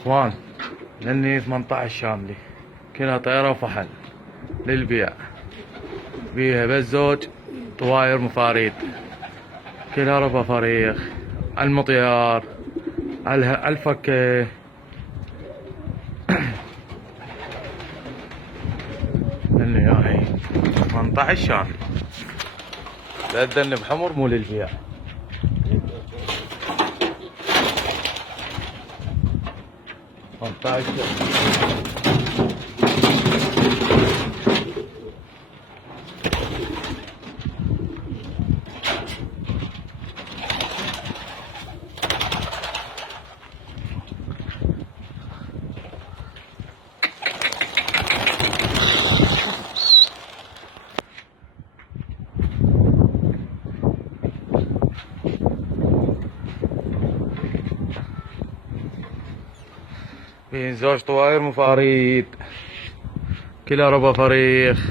اخوان لاني 18 شاملي كلها طيارة وفحل للبيع، بيها بس زوج طواير مفاريد كلها ربع فريخ، المطيار، الفكة، اللي هاي 18 شاملي لا تدن بحمر مو للبيع. بين زوج طواير مفاريد كلها ربع فريخ.